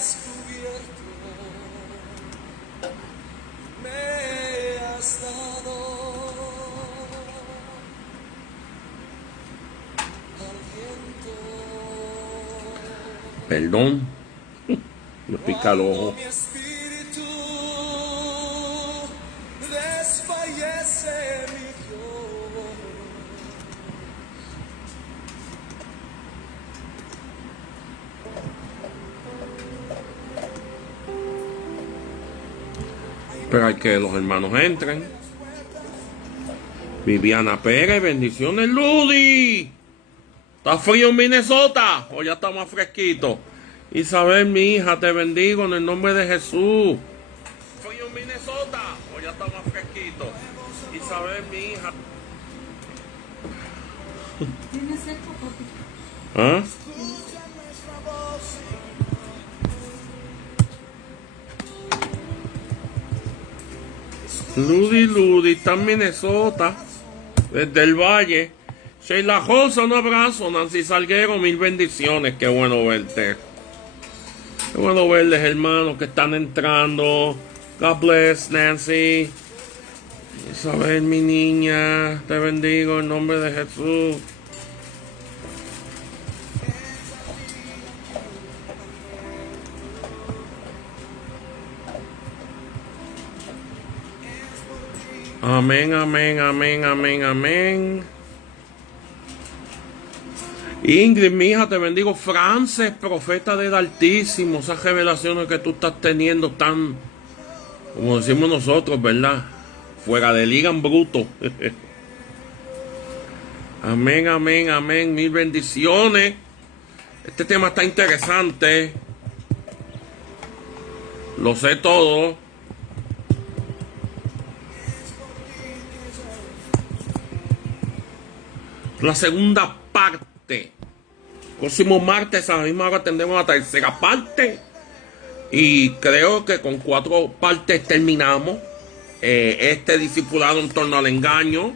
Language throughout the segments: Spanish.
has cubierto, me has dado aliento. Perdón, me pica el ojo. Mi espíritu desfallece, mi Dios. Pero hay que los hermanos entren. Viviana Pérez, bendiciones, Ludi. ¿Está frío en Minnesota? ¿O ya está más fresquito? Isabel, mi hija, te bendigo en el nombre de Jesús. ¿Frío en Minnesota? ¿O ya está más fresquito? Isabel, mi hija. ¿Tienes eco, papi? ¿Ah? Ludi, está en Minnesota, desde el Valle. Sheila Rosa, un abrazo. Nancy Salguero, mil bendiciones. Qué bueno verte. Qué bueno verles, hermanos, que están entrando. God bless, Nancy. Isabel, mi niña, te bendigo en nombre de Jesús. Amén, amén, amén, amén, amén. Ingrid, mi hija, te bendigo. Frances, profeta del Altísimo. Esas revelaciones que tú estás teniendo tan, como decimos nosotros, ¿verdad? Fuera de liga en bruto. Amén, amén, amén. Mil bendiciones. Este tema está interesante. Lo sé todo. La segunda parte. Próximo martes a la misma hora tendremos la tercera parte. Y creo que con 4 partes terminamos este discipulado en torno al engaño,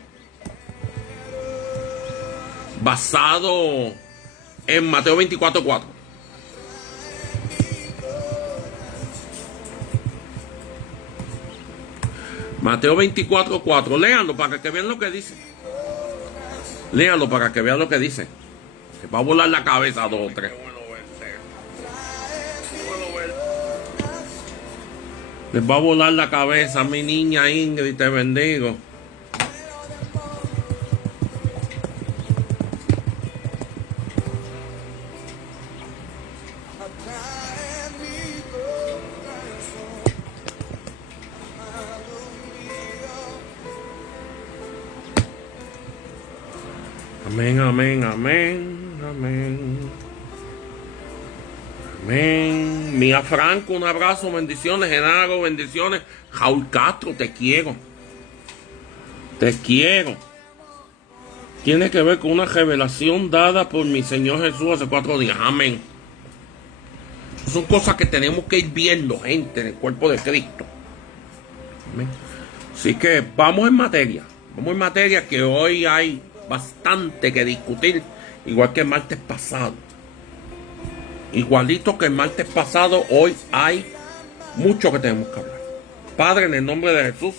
basado en Mateo 24:4. Mateo 24:4. Léanlo para que vean lo que dice. Léanlo para que vean lo que dice. Se va a volar la cabeza a 2 o 3. Les va a volar la cabeza, mi niña Ingrid, te bendigo. Amén, amén, amén, amén. Amén. Mía Franco, un abrazo, bendiciones. Genaro, bendiciones. Raúl Castro, te quiero. Te quiero. Tiene que ver con una revelación dada por mi Señor Jesús hace 4 días. Amén. Son cosas que tenemos que ir viendo, gente, en el cuerpo de Cristo. Amén. Así que vamos en materia. Vamos en materia, que hoy hay bastante que discutir, igual que el martes pasado. Igualito que el martes pasado, hoy hay mucho que tenemos que hablar. Padre, en el nombre de Jesús,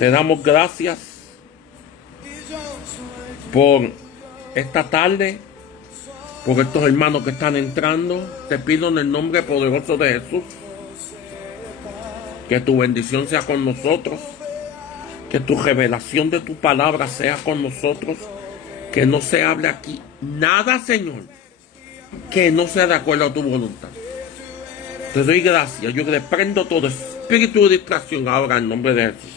te damos gracias por esta tarde, por estos hermanos que están entrando. Te pido en el nombre poderoso de Jesús que tu bendición sea con nosotros, que tu revelación de tu palabra sea con nosotros, que no se hable aquí nada, Señor, que no sea de acuerdo a tu voluntad. Te doy gracias. Yo reprendo todo espíritu de distracción ahora en nombre de Jesús.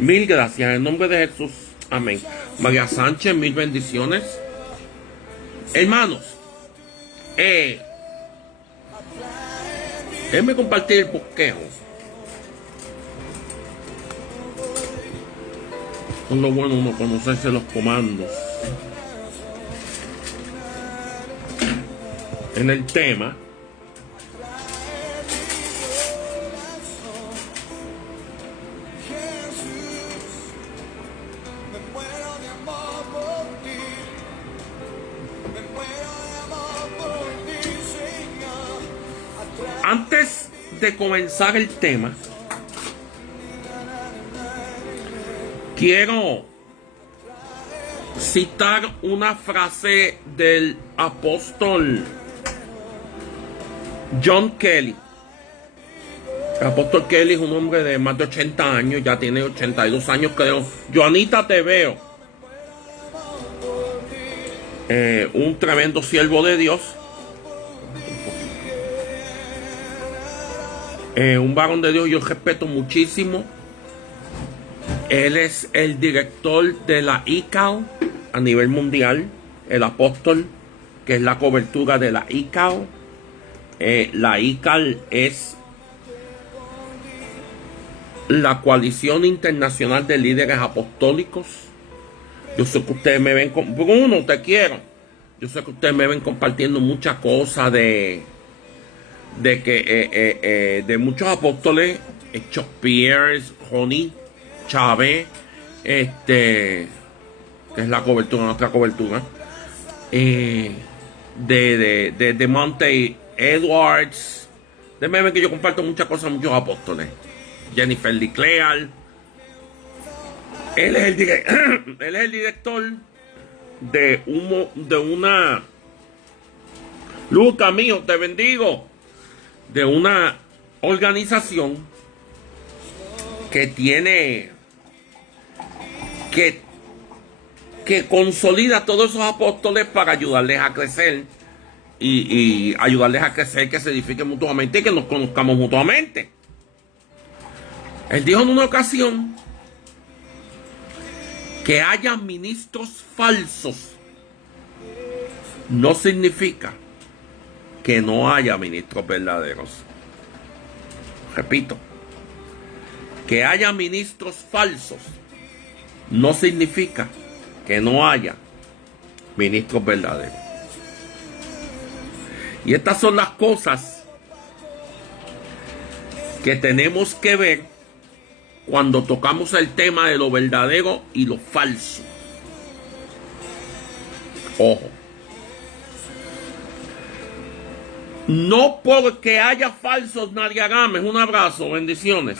Mil gracias en nombre de Jesús. Amén. María Sánchez, mil bendiciones. Hermanos, déjenme compartir el bosquejo. Es lo bueno uno conocerse los comandos. En el tema Antes de comenzar el tema, quiero citar una frase del apóstol John Kelly. El apóstol Kelly es un hombre de más de 80 años, ya tiene 82 años creo. Joanita, te veo. Un tremendo siervo de Dios. Un varón de Dios, yo respeto muchísimo. Él es el director de la ICAO a nivel mundial. El apóstol, que es la cobertura de la ICAO. La ICAO es la Coalición Internacional de Líderes Apostólicos. Yo sé que ustedes me ven con Bruno, te quiero. Yo sé que ustedes me ven compartiendo muchas cosas de muchos apóstoles, Chuck Pierce, Ronnie Chávez, que es la cobertura, nuestra cobertura, de Monte Edwards. Déjenme ver que yo comparto muchas cosas, muchos apóstoles. Jennifer Leclerc. Él es el director de una. Lucas, mío, te bendigo. De una organización que tiene que consolida a todos esos apóstoles para ayudarles a crecer y ayudarles a crecer, que se edifiquen mutuamente y que nos conozcamos mutuamente. Él dijo en una ocasión que haya ministros falsos no significa que no haya ministros verdaderos. Repito, que haya ministros falsos no significa que no haya ministros verdaderos. Y estas son las cosas que tenemos que ver cuando tocamos el tema de lo verdadero y lo falso. Ojo. No porque haya falsos, Nadia Gámez, un abrazo, bendiciones.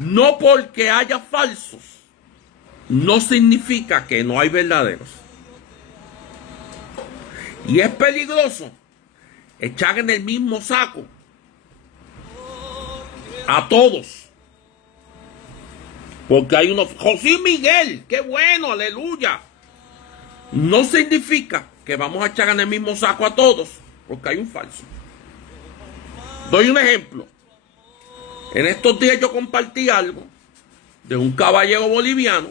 No porque haya falsos, no significa que no hay verdaderos. Y es peligroso echar en el mismo saco a todos. Porque hay unos... José Miguel, qué bueno, aleluya. No significa que vamos a echar en el mismo saco a todos, porque hay un falso. Doy un ejemplo. En estos días yo compartí algo de un caballero boliviano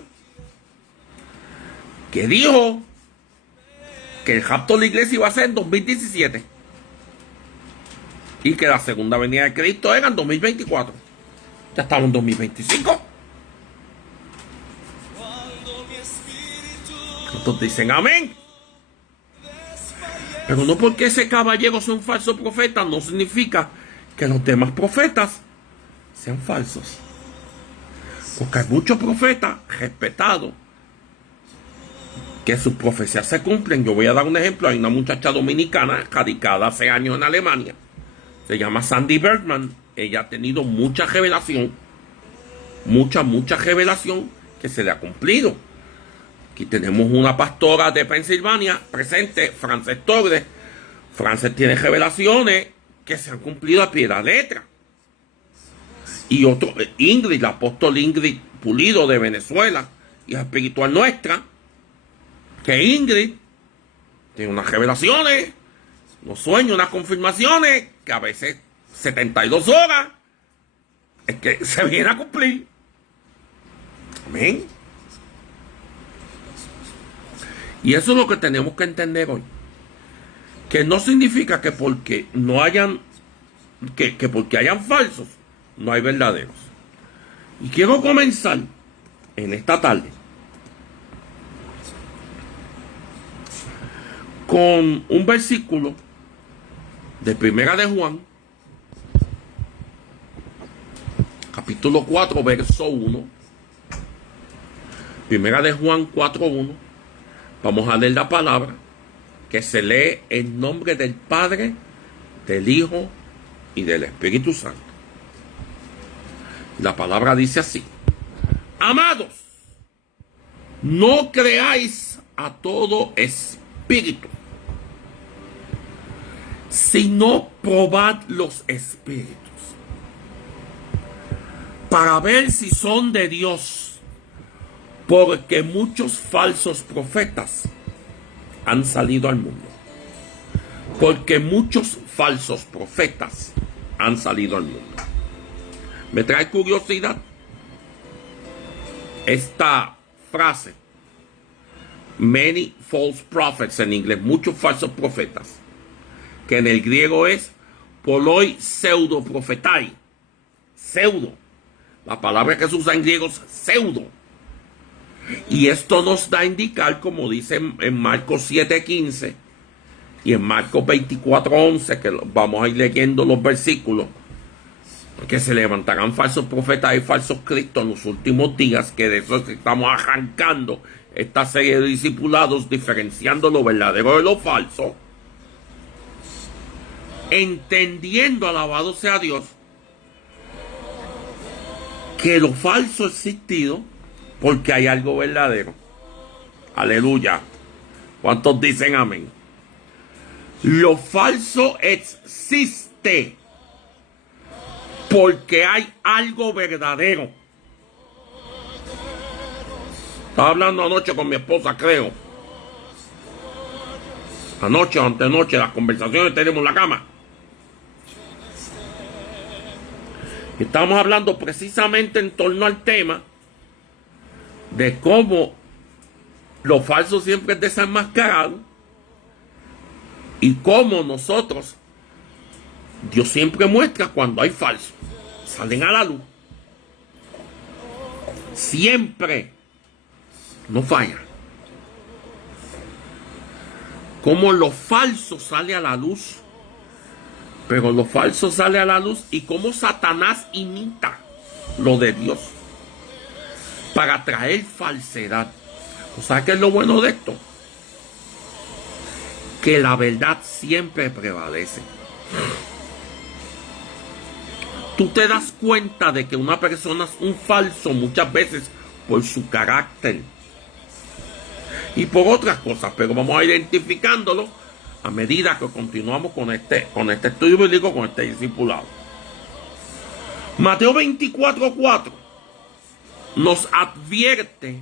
que dijo que el rapto de la iglesia iba a ser en 2017 y que la segunda venida de Cristo era en 2024. Ya estamos en 2025. Entonces dicen amén. Pero no porque ese caballero sea un falso profeta no significa que los demás profetas sean falsos. Porque hay muchos profetas respetados que sus profecías se cumplen. Yo voy a dar un ejemplo. Hay una muchacha dominicana radicada hace años en Alemania. Se llama Sandy Bergman. Ella ha tenido mucha revelación. Mucha revelación que se le ha cumplido. Aquí tenemos una pastora de Pensilvania presente, Frances Torres. Frances tiene revelaciones que se han cumplido a pie de la letra. Y otro, Ingrid, la apóstol Ingrid Pulido de Venezuela, hija espiritual nuestra, que Ingrid tiene unas revelaciones, unos sueños, unas confirmaciones, que a veces 72 horas es que se viene a cumplir. Amén. Y eso es lo que tenemos que entender hoy. Que no significa que porque no hayan, que porque hayan falsos, no hay verdaderos. Y quiero comenzar en esta tarde con un versículo de Primera de Juan, capítulo 4, verso 1. Primera de Juan 4:1. Vamos a leer la palabra que se lee en nombre del Padre, del Hijo y del Espíritu Santo. La palabra dice así: amados, no creáis a todo espíritu, sino probad los espíritus, para ver si son de Dios, porque muchos falsos profetas han salido al mundo. Porque muchos falsos profetas han salido al mundo. Me trae curiosidad esta frase, many false prophets en inglés, muchos falsos profetas, que en el griego es poloi pseudo profetai. Pseudo. La palabra que se usa en griego es pseudo. Y esto nos da a indicar, como dice en Marcos 7:15 y en Marcos 24:11, que vamos a ir leyendo los versículos, que se levantarán falsos profetas y falsos cristos en los últimos días, que de eso estamos arrancando esta serie de discipulados, diferenciando lo verdadero de lo falso, entendiendo, alabado sea Dios, que lo falso ha existido porque hay algo verdadero. Aleluya. ¿Cuántos dicen amén? Lo falso existe porque hay algo verdadero. Estaba hablando anoche con mi esposa, creo. Anoche o antenoche, las conversaciones que tenemos en la cama. Estamos hablando precisamente en torno al tema de cómo lo falso siempre es desenmascarado y cómo nosotros, Dios siempre muestra cuando hay falso, salen a la luz. Siempre, no falla. Como lo falso sale a la luz, pero lo falso sale a la luz, y cómo Satanás imita lo de Dios para traer falsedad. ¿O sea qué es lo bueno de esto? Que la verdad siempre prevalece. Tú te das cuenta de que una persona es un falso muchas veces por su carácter y por otras cosas, pero vamos a identificándolo a medida que continuamos con este estudio bíblico, con este discipulado. Mateo 24:4 nos advierte.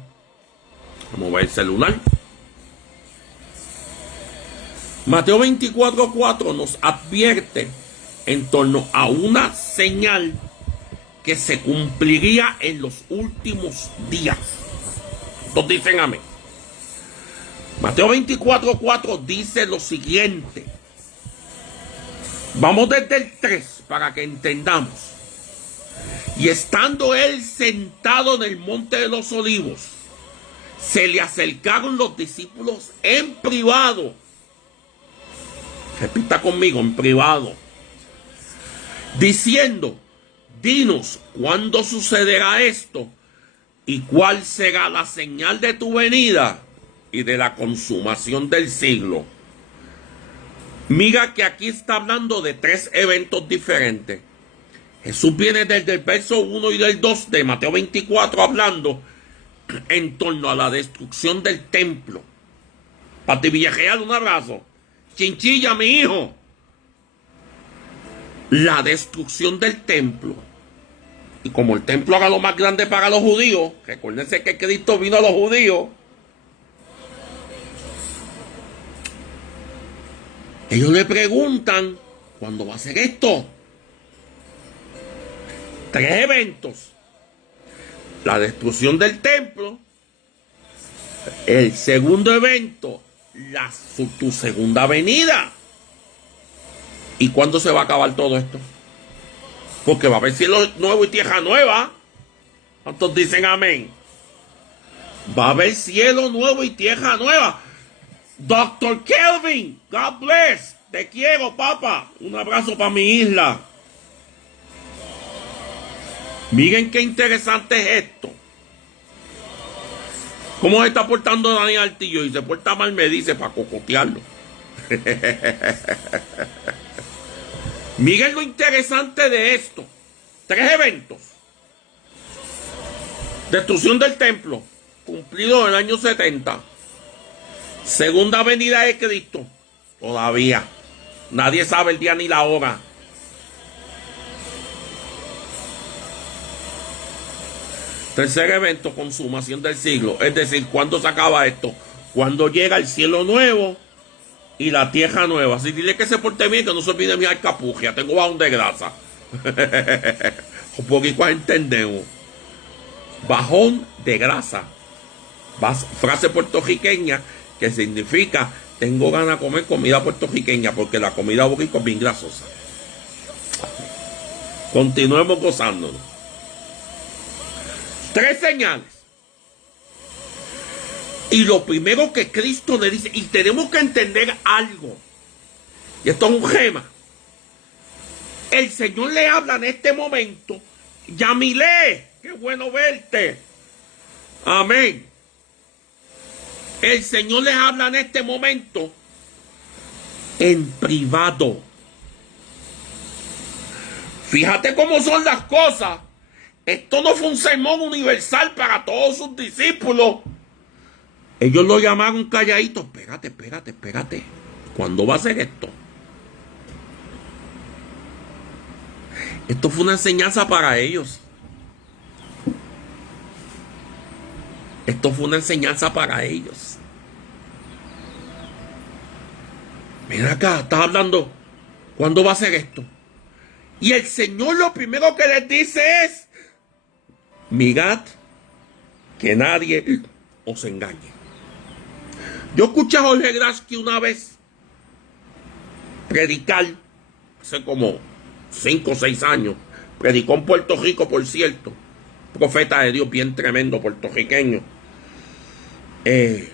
Vamos a ver el celular. Mateo 24:4 nos advierte en torno a una señal que se cumpliría en los últimos días. Todos dicen amén. Mateo 24:4 dice lo siguiente. Vamos desde el 3 para que entendamos. Y estando él sentado en el monte de los olivos, se le acercaron los discípulos en privado. Repita conmigo, en privado. Diciendo: dinos cuándo sucederá esto y cuál será la señal de tu venida y de la consumación del siglo. Mira que aquí está hablando de 3 eventos diferentes. Jesús viene desde el verso 1 y del 2 de Mateo 24 hablando en torno a la destrucción del templo. Pati Villareal, un abrazo. Chinchilla, mi hijo. La destrucción del templo. Y como el templo era lo más grande para los judíos, recuérdense que Cristo vino a los judíos. Ellos le preguntan: ¿cuándo va a ser esto? 3 eventos. La destrucción del templo. El segundo evento, tu segunda venida. ¿Y cuándo se va a acabar todo esto? Porque va a haber cielo nuevo y tierra nueva. ¿Cuántos dicen amén? Va a haber cielo nuevo y tierra nueva. Dr. Kelvin, God bless. Te quiero, papá. Un abrazo para mi isla. Miren qué interesante es esto. ¿Cómo se está portando Daniel Altillo? Y se porta mal, me dice, para cocotearlo. Miren lo interesante de esto. 3 eventos. Destrucción del templo, cumplido en el año 70. Segunda venida de Cristo, todavía. Nadie sabe el día ni la hora. Tercer evento, consumación del siglo. Es decir, ¿cuándo se acaba esto? Cuando llega el cielo nuevo y la tierra nueva. Así dile que se porte bien, que no se olvide mi alcapugia. Tengo bajón de grasa. Un poquito entendemos. Bajón de grasa. Frase puertorriqueña que significa tengo ganas de comer comida puertorriqueña porque la comida boricua es bien grasosa. Continuemos gozándonos. 3 señales. Y lo primero que Cristo le dice, y tenemos que entender algo, y esto es un gema. El Señor le habla en este momento, Yamilé, qué bueno verte. Amén. El Señor les habla en este momento en privado. Fíjate cómo son las cosas. Esto no fue un sermón universal para todos sus discípulos. Ellos lo llamaron calladito. Espérate. ¿Cuándo va a ser esto? Esto fue una enseñanza para ellos. Esto fue una enseñanza para ellos. Mira acá, estás hablando. ¿Cuándo va a ser esto? Y el Señor lo primero que les dice es: mirad que nadie os engañe. Yo escuché a Jorge Graski una vez predicar, hace como 5 o 6 años. Predicó en Puerto Rico, por cierto. Profeta de Dios bien tremendo, puertorriqueño. Él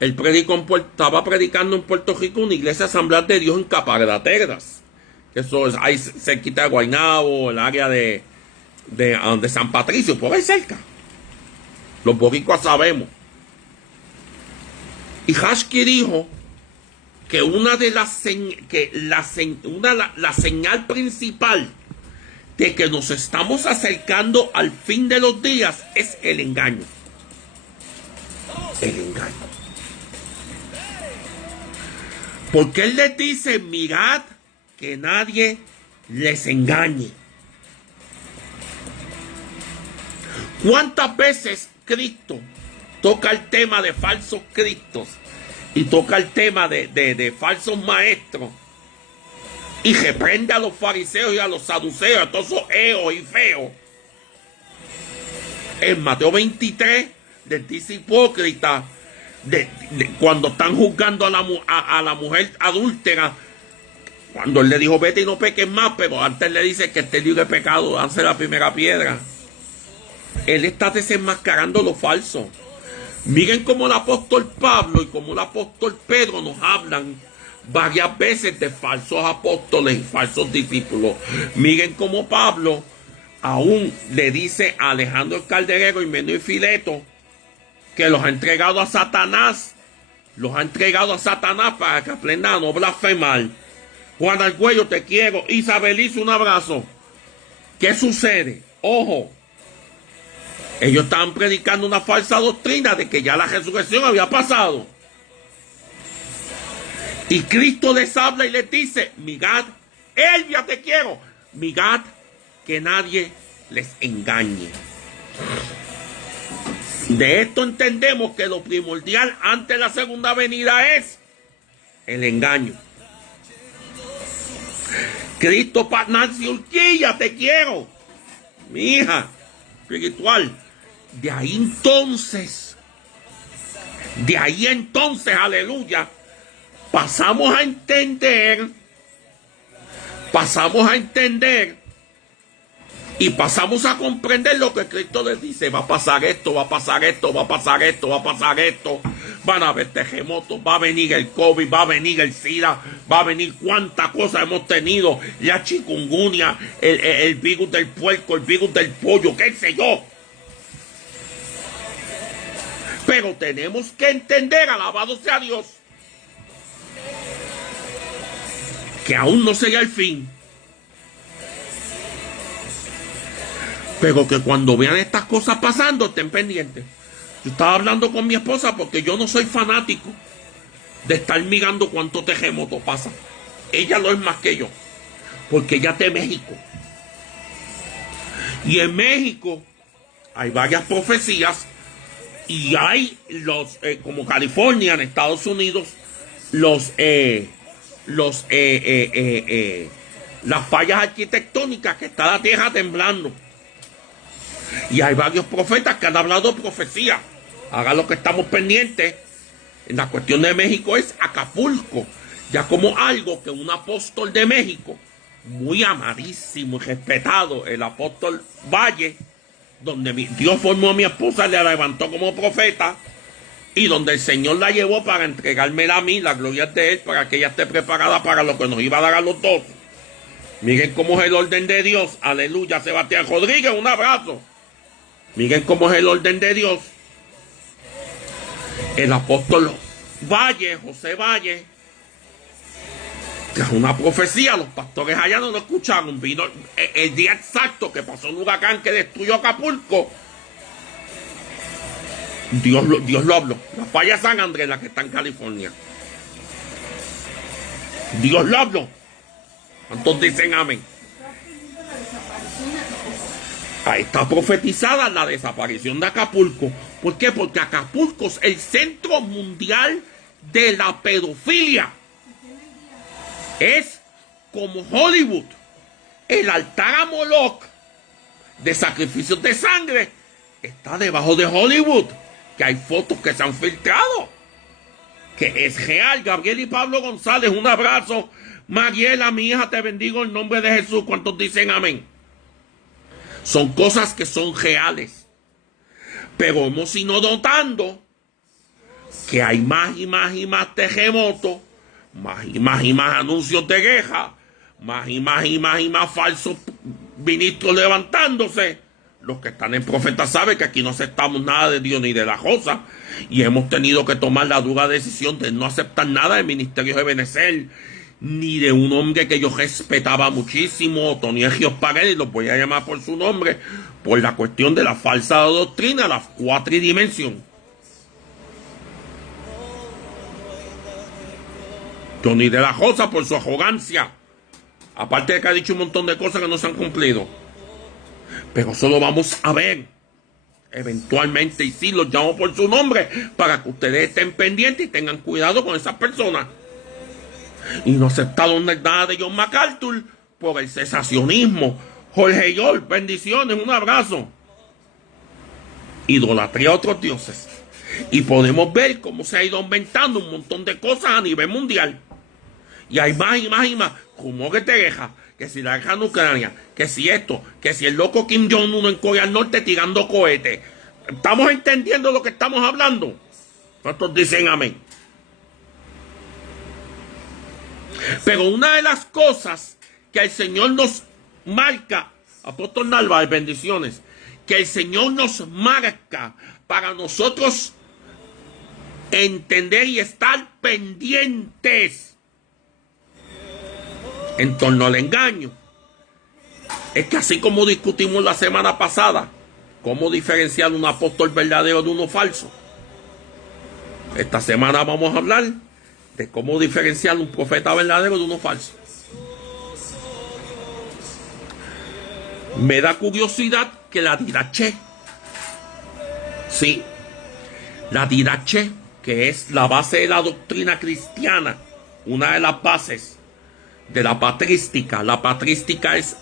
estaba predicando en Puerto Rico una iglesia Asamblea de Dios en Capagrateras. Eso es ahí cerquita de Guaynabo, el área de San Patricio, por ahí cerca. Los boricuas sabemos. Y Hashki dijo que la señal principal de que nos estamos acercando al fin de los días es el engaño. El engaño. Porque él les dice: mirad que nadie les engañe. ¿Cuántas veces Cristo toca el tema de falsos cristos y toca el tema de falsos maestros y reprende a los fariseos y a los saduceos, a todos esos eos y feos? En Mateo 23 les dice hipócrita cuando están juzgando a la mujer adúltera, cuando él le dijo vete y no peques más, pero antes le dice que esté libre de pecado, lance la primera piedra. Él está desenmascarando lo falso. Miren cómo el apóstol Pablo y como el apóstol Pedro nos hablan varias veces de falsos apóstoles y falsos discípulos. Miren cómo Pablo aún le dice a Alejandro el Calderero y Meneo y Fileto que los ha entregado a Satanás. Los ha entregado a Satanás para que aprendan a no blasfemar. Juan Argüello, te quiero. Isabeliz, un abrazo. ¿Qué sucede? Ojo. Ellos estaban predicando una falsa doctrina de que ya la resurrección había pasado. Y Cristo les habla y les dice: mirad, Elvia, te quiero. Mirad que nadie les engañe. De esto entendemos que lo primordial antes de la segunda venida es el engaño. Cristo, Nancy Urquilla, te quiero. Mi hija espiritual. De ahí entonces, aleluya, pasamos a entender y pasamos a comprender lo que Cristo les dice: va a pasar esto, va a pasar esto, va a pasar esto, va a pasar esto, van a haber terremotos, va a venir el COVID, va a venir el SIDA, va a venir cuántas cosas hemos tenido, la chikungunya, el virus del puerco, el virus del pollo, qué sé yo. Pero tenemos que entender, alabado sea Dios, que aún no sería el fin. Pero que cuando vean estas cosas pasando, estén pendientes. Yo estaba hablando con mi esposa porque yo no soy fanático de estar mirando cuánto terremoto pasa. Ella lo es más que yo, porque ella es de México. Y en México hay varias profecías y hay los, como California en Estados Unidos, las fallas arquitectónicas que está la tierra temblando. Y hay varios profetas que han hablado de profecía. Ahora lo que estamos pendientes en la cuestión de México es Acapulco, ya como algo que un apóstol de México, muy amadísimo y respetado, el apóstol Valle, donde Dios formó a mi esposa, la levantó como profeta, y donde el Señor la llevó para entregármela a mí, la gloria es de Él, para que ella esté preparada para lo que nos iba a dar a los dos. Miren cómo es el orden de Dios. Aleluya, Sebastián Rodríguez, un abrazo. Miren cómo es el orden de Dios. El apóstol Valle, José Valle, tras una profecía, los pastores allá no lo escucharon. Vino el día exacto que pasó un huracán que destruyó Acapulco. Dios lo habló. La falla San Andrés, la que está en California. Dios lo habló. ¿Cuántos dicen amén? Ahí está profetizada la desaparición de Acapulco. ¿Por qué? Porque Acapulco es el centro mundial de la pedofilia. Es como Hollywood. El altar a Moloch de sacrificios de sangre está debajo de Hollywood. Que hay fotos que se han filtrado. Que es real. Gabriel y Pablo González, un abrazo. Mariela, mi hija, te bendigo en nombre de Jesús. ¿Cuántos dicen amén? Son cosas que son reales. Pero hemos ido notando que hay más y más y más terremotos, más y más y más anuncios de guerra, más y más y más y más falsos ministros levantándose. Los que están en profeta saben que aquí no aceptamos nada de Dios ni de la cosa. Y hemos tenido que tomar la dura decisión de no aceptar nada del ministerio de Benecer, ni de un hombre que yo respetaba muchísimo, Tony Egios Paredes, los voy a llamar por su nombre, por la cuestión de la falsa doctrina, la cuatridimensión. Tony de la Rosa por su arrogancia, aparte de que ha dicho un montón de cosas que no se han cumplido. Pero eso lo vamos a ver eventualmente, y sí, los llamo por su nombre para que ustedes estén pendientes y tengan cuidado con esas personas. Y no aceptaron nada de John MacArthur por el cesacionismo. Jorge Yol, bendiciones, un abrazo. Idolatría a otros dioses. Y podemos ver cómo se ha ido aumentando un montón de cosas a nivel mundial. Y hay más y más y más. Rumores de guerra, que si la guerra en Ucrania, que si esto, que si el loco Kim Jong-un en Corea del Norte tirando cohetes. ¿Estamos entendiendo lo que estamos hablando? ¿Cuántos dicen amén? Pero una de las cosas que el Señor nos marca, apóstol Narváez, bendiciones, que el Señor nos marca para nosotros entender y estar pendientes en torno al engaño, es que así como discutimos la semana pasada, cómo diferenciar un apóstol verdadero de uno falso, esta semana vamos a hablar de cómo diferenciar un profeta verdadero de uno falso. Me da curiosidad que la Didache, sí, la Didache, que es la base de la doctrina cristiana, una de las bases de la patrística. La patrística es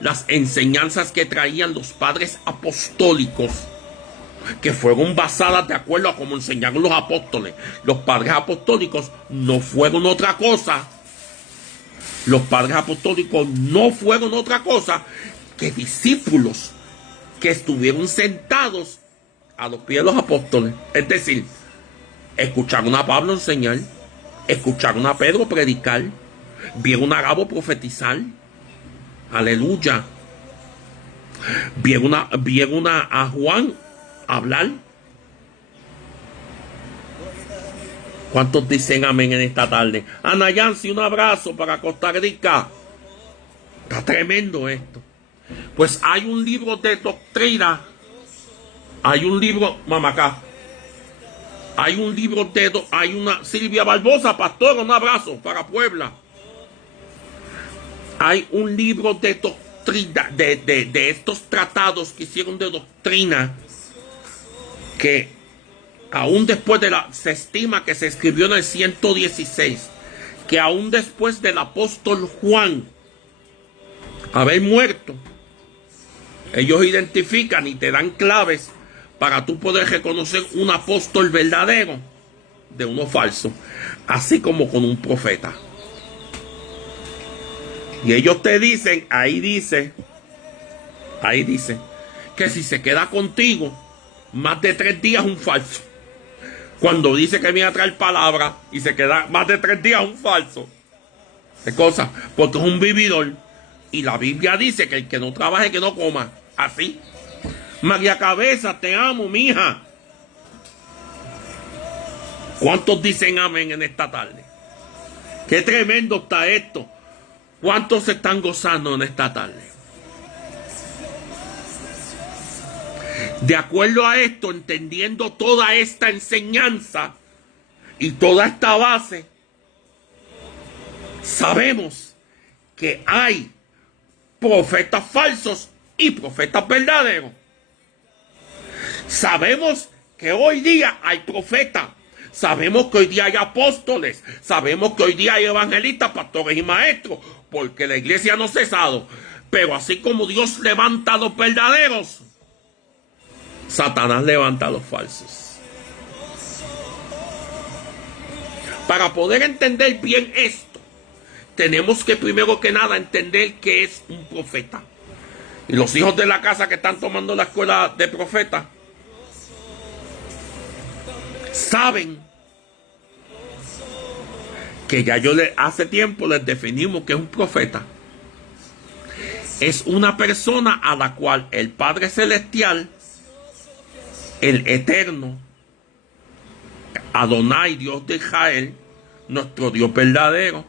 las enseñanzas que traían los padres apostólicos, que fueron basadas de acuerdo a cómo enseñaron los apóstoles. Los padres apostólicos no fueron otra cosa. Los padres apostólicos no fueron otra cosa que discípulos que estuvieron sentados a los pies de los apóstoles. Es decir, escucharon a Pablo enseñar, escucharon a Pedro predicar, vieron a Agabo profetizar. Aleluya. Vieron a Juan hablar. ¿Cuántos dicen amén en esta tarde? Ana Yancy, un abrazo para Costa Rica. Está tremendo esto. Pues hay un libro de doctrina, hay un libro, mamacá, hay un libro hay una Silvia Barbosa, pastor, un abrazo para Puebla. Hay un libro de doctrina, de estos tratados que hicieron de doctrina, que aún después se estima que se escribió en el 116, que aún después del apóstol Juan haber muerto, ellos identifican y te dan claves para tú poder reconocer un apóstol verdadero de uno falso, así como con un profeta. Y ellos te dicen, ahí dice, que si se queda contigo más de 3 días un falso. Cuando dice que viene a traer palabra y se queda más de 3 días un falso. ¿Qué cosa? Porque es un vividor. Y la Biblia dice que el que no trabaje, que no coma. Así. María Cabeza, te amo, mija. ¿Cuántos dicen amén en esta tarde? Qué tremendo está esto. ¿Cuántos se están gozando en esta tarde? De acuerdo a esto, entendiendo toda esta enseñanza y toda esta base, sabemos que hay profetas falsos y profetas verdaderos. Sabemos que hoy día hay profetas. Sabemos que hoy día hay apóstoles. Sabemos que hoy día hay evangelistas, pastores y maestros, porque la iglesia no ha cesado. Pero así como Dios levanta a los verdaderos, Satanás levanta a los falsos. Para poder entender bien esto, tenemos que primero que nada entender qué es un profeta. Y los hijos de la casa que están tomando la escuela de profeta saben que ya hace tiempo les definimos que es un profeta. Es una persona a la cual el Padre Celestial, el Eterno, Adonai, Dios de Israel, nuestro Dios verdadero,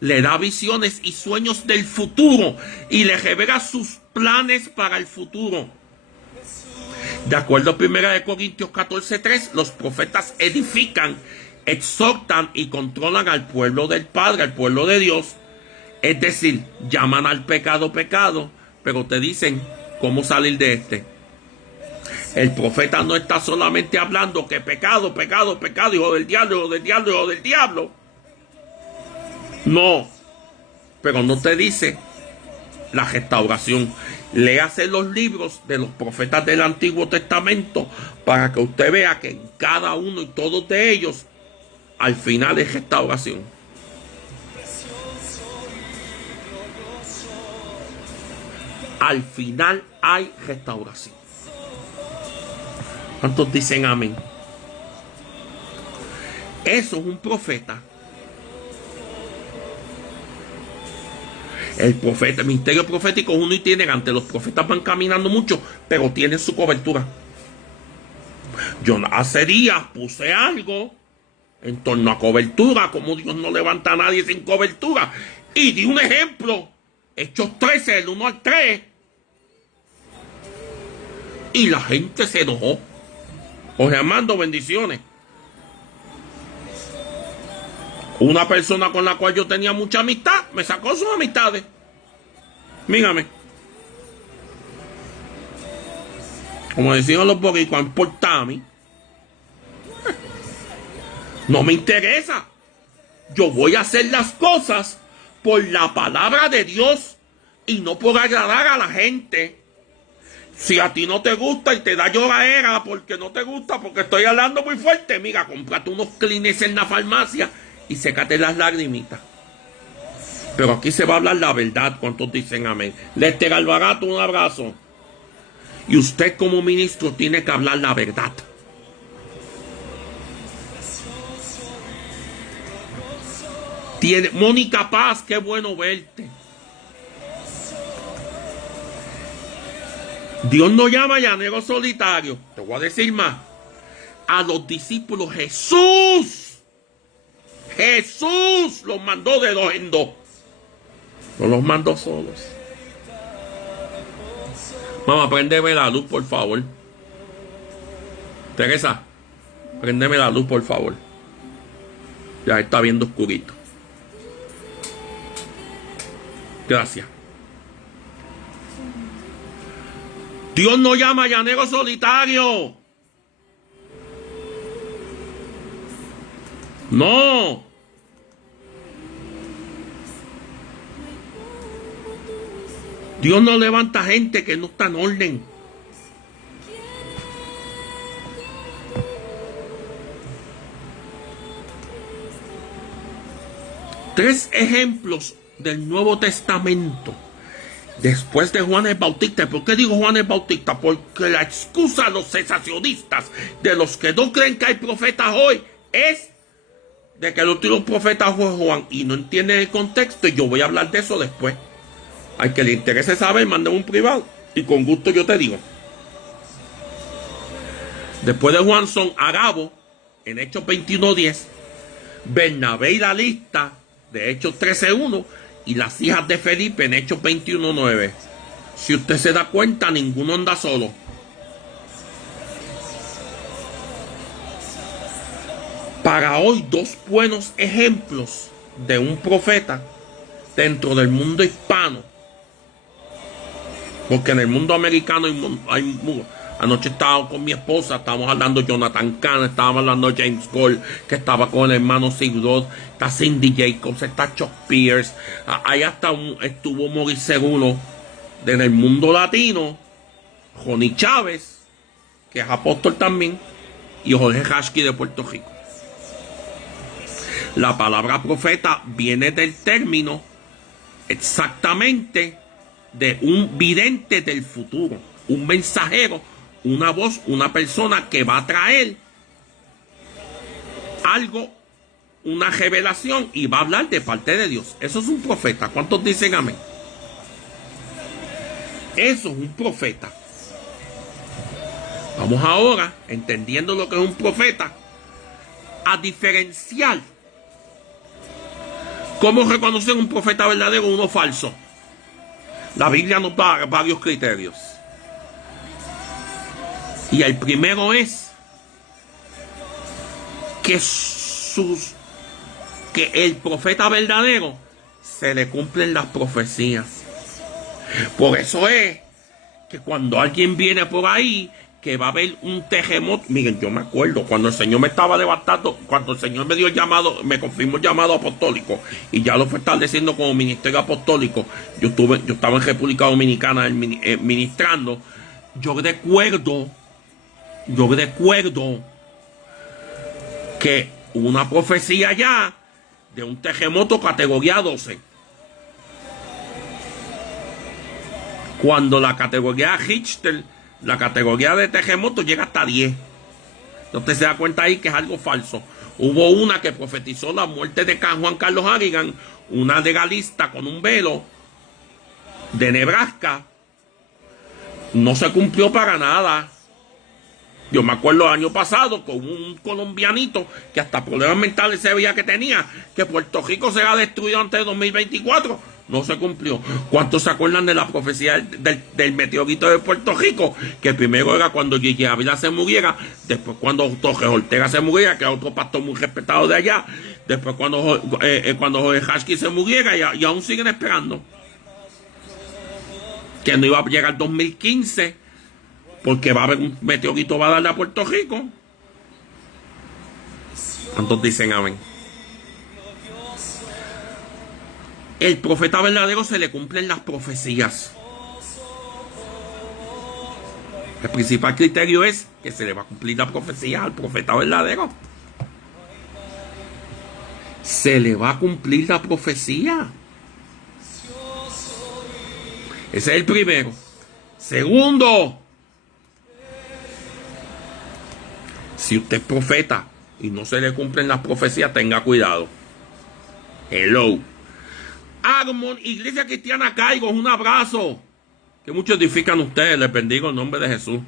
le da visiones y sueños del futuro y le revela sus planes para el futuro. De acuerdo a 1 Corintios 14:3, los profetas edifican, exhortan y controlan al pueblo del Padre, al pueblo de Dios. Es decir, llaman al pecado pecado, pero te dicen cómo salir de este. El profeta no está solamente hablando que pecado, pecado, pecado, hijo del diablo, hijo del diablo, hijo del diablo. No, pero no te dice la restauración. Léase los libros de los profetas del Antiguo Testamento para que usted vea que en cada uno y todos de ellos al final es restauración. Al final hay restauración. ¿Cuántos dicen amén? Eso es un profeta. El profeta, el ministerio profético es uno y tiene ante los profetas van caminando mucho, pero tienen su cobertura. Yo hace días puse algo en torno a cobertura, como Dios no levanta a nadie sin cobertura, y di un ejemplo, Hechos 13, del 1 al 3, y la gente se enojó. Jorge Armando, bendiciones. Una persona con la cual yo tenía mucha amistad me sacó sus amistades. Mírame. Como decían los boricuas, importa a mí. No me interesa. Yo voy a hacer las cosas por la palabra de Dios y no por agradar a la gente. Si a ti no te gusta y te da lloradera porque no te gusta, porque estoy hablando muy fuerte, mira, cómprate unos Kleenex en la farmacia y sécate las lagrimitas. Pero aquí se va a hablar la verdad. ¿Cuántos dicen amén? Lester Alvarato, un abrazo. Y usted como ministro tiene que hablar la verdad. Mónica Paz, qué bueno verte. Dios no llama a llanero solitario. Te voy a decir más. A los discípulos Jesús los mandó de 2 en 2. No los mandó solos. Mamá, préndeme la luz, por favor. Teresa, préndeme la luz, por favor. Ya está viendo oscurito. Gracias. Dios no llama a llanero solitario. No. Dios no levanta gente que no está en orden. Tres ejemplos del Nuevo Testamento después de Juan el Bautista. ¿Por qué digo Juan el Bautista? Porque la excusa a los cesacionistas, de los que no creen que hay profetas hoy, es de que el último profeta fue Juan y no entienden el contexto, y yo voy a hablar de eso después. Al que le interese saber, manden un privado y con gusto yo te digo. Después de Juan son Agabo en Hechos 21:10, Bernabé y la lista de Hechos 13:1 y las hijas de Felipe en Hechos 21:9. Si usted se da cuenta, ninguno anda solo. Para hoy, dos buenos ejemplos de un profeta dentro del mundo hispano. Porque en el mundo americano anoche estaba con mi esposa, estábamos hablando de Jonathan Cahn, estábamos hablando de James Cole, que estaba con el hermano Sigurd, está Cindy Jacobs, está Chuck Pierce, ahí hasta estuvo Maurice II. En el mundo latino, Johnny Chávez, que es apóstol también, y Jorge Hashki de Puerto Rico. La palabra profeta viene del término exactamente de un vidente del futuro, un mensajero, una voz, una persona que va a traer algo, una revelación, y va a hablar de parte de Dios. Eso es un profeta. ¿Cuántos dicen amén? Eso es un profeta. Vamos ahora, entendiendo lo que es un profeta, a diferenciar cómo reconocer un profeta verdadero o uno falso. La Biblia nos da varios criterios. Y el primero es que el profeta verdadero se le cumplen las profecías. Por eso es que cuando alguien viene por ahí que va a haber un terremoto. Miren, yo me acuerdo cuando el Señor me estaba levantando, cuando el Señor me dio el llamado, me confirmó el llamado apostólico y ya lo fue estableciendo como ministerio apostólico. Yo estaba en República Dominicana ministrando. Yo recuerdo que hubo una profecía ya de un terremoto categoría 12. Cuando la categoría Richter, la categoría de terremoto, llega hasta 10. Entonces se da cuenta ahí que es algo falso. Hubo una que profetizó la muerte de Juan Carlos Harrigan, una legalista con un velo de Nebraska. No se cumplió para nada. Yo me acuerdo el año pasado con un colombianito que hasta problemas mentales se veía que tenía, que Puerto Rico será destruido antes de 2024. No se cumplió. ¿Cuántos se acuerdan de la profecía del meteorito de Puerto Rico? Que primero era cuando Gigi Ávila se muriera, después cuando Torres Ortega se muriera, que era otro pastor muy respetado de allá, después cuando Jorge Hashki se muriera, y aún siguen esperando. Que no iba a llegar 2015, porque va a haber un meteorito, va a darle a Puerto Rico. ¿Cuántos dicen amén? El profeta verdadero se le cumplen las profecías. El principal criterio es que se le va a cumplir la profecía al profeta verdadero. Se le va a cumplir la profecía. Ese es el primero. Segundo, si usted es profeta y no se le cumplen las profecías, tenga cuidado. Hello. Agmon, Iglesia Cristiana Caigo, un abrazo. Que mucho edifican ustedes, les bendigo en nombre de Jesús.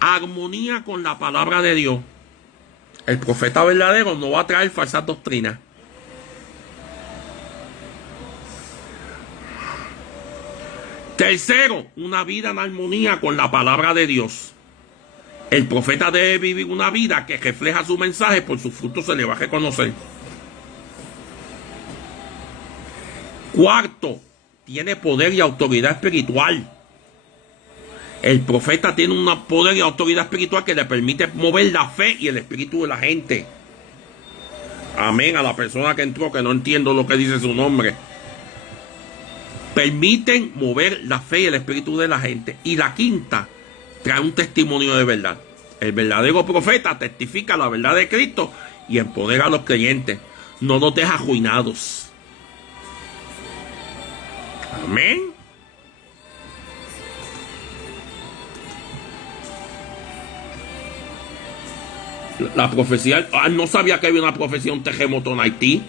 Armonía con la palabra de Dios. El profeta verdadero no va a traer falsas doctrinas. Tercero, una vida en armonía con la palabra de Dios. El profeta debe vivir una vida que refleja su mensaje, por sus frutos se le va a reconocer. Cuarto, tiene poder y autoridad espiritual. El profeta tiene un poder y autoridad espiritual que le permite mover la fe y el espíritu de la gente. Amén. A la persona que entró, que no entiendo lo que dice su nombre. Permiten mover la fe y el espíritu de la gente. Y la quinta, trae un testimonio de verdad. El verdadero profeta testifica la verdad de Cristo y empodera a los creyentes. No los deja arruinados. Amén. La profecía, no sabía que había una profecía, un terremoto en Haití.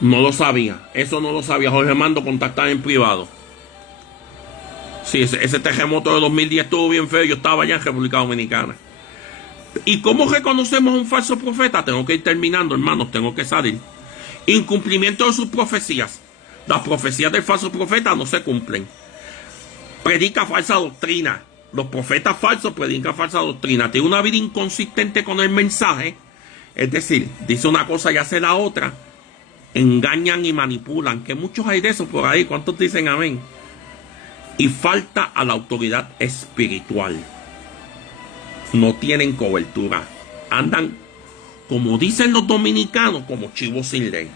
No lo sabía, eso no lo sabía. Jorge Armando, contactar en privado. Sí, ese terremoto de 2010 estuvo bien feo. Yo estaba allá en República Dominicana. ¿Y cómo reconocemos a un falso profeta? Tengo que ir terminando, hermanos, tengo que salir. Incumplimiento de sus profecías. Las profecías del falso profeta no se cumplen. Predica falsa doctrina. Los profetas falsos predican falsa doctrina. Tiene una vida inconsistente con el mensaje. Es decir, dice una cosa y hace la otra. Engañan y manipulan. Que muchos hay de esos por ahí. ¿Cuántos dicen amén? Y falta a la autoridad espiritual. No tienen cobertura. Andan, como dicen los dominicanos, como chivos sin ley.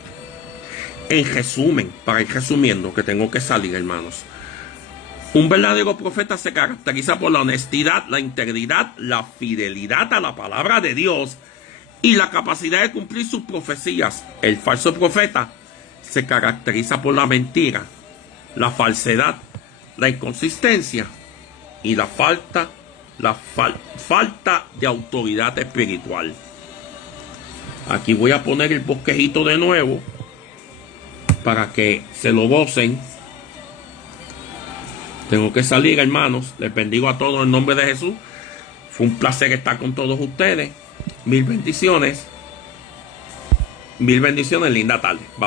En resumen, para ir resumiendo, que tengo que salir, hermanos. Un verdadero profeta se caracteriza por la honestidad, la integridad, la fidelidad a la palabra de Dios y la capacidad de cumplir sus profecías. El falso profeta se caracteriza por la mentira, la falsedad, la inconsistencia y la falta de autoridad espiritual. Aquí voy a poner el bosquejito de nuevo para que se lo gocen. Tengo que salir, hermanos. Les bendigo a todos en nombre de Jesús. Fue un placer estar con todos ustedes. Mil bendiciones. Mil bendiciones. Linda tarde. Bye.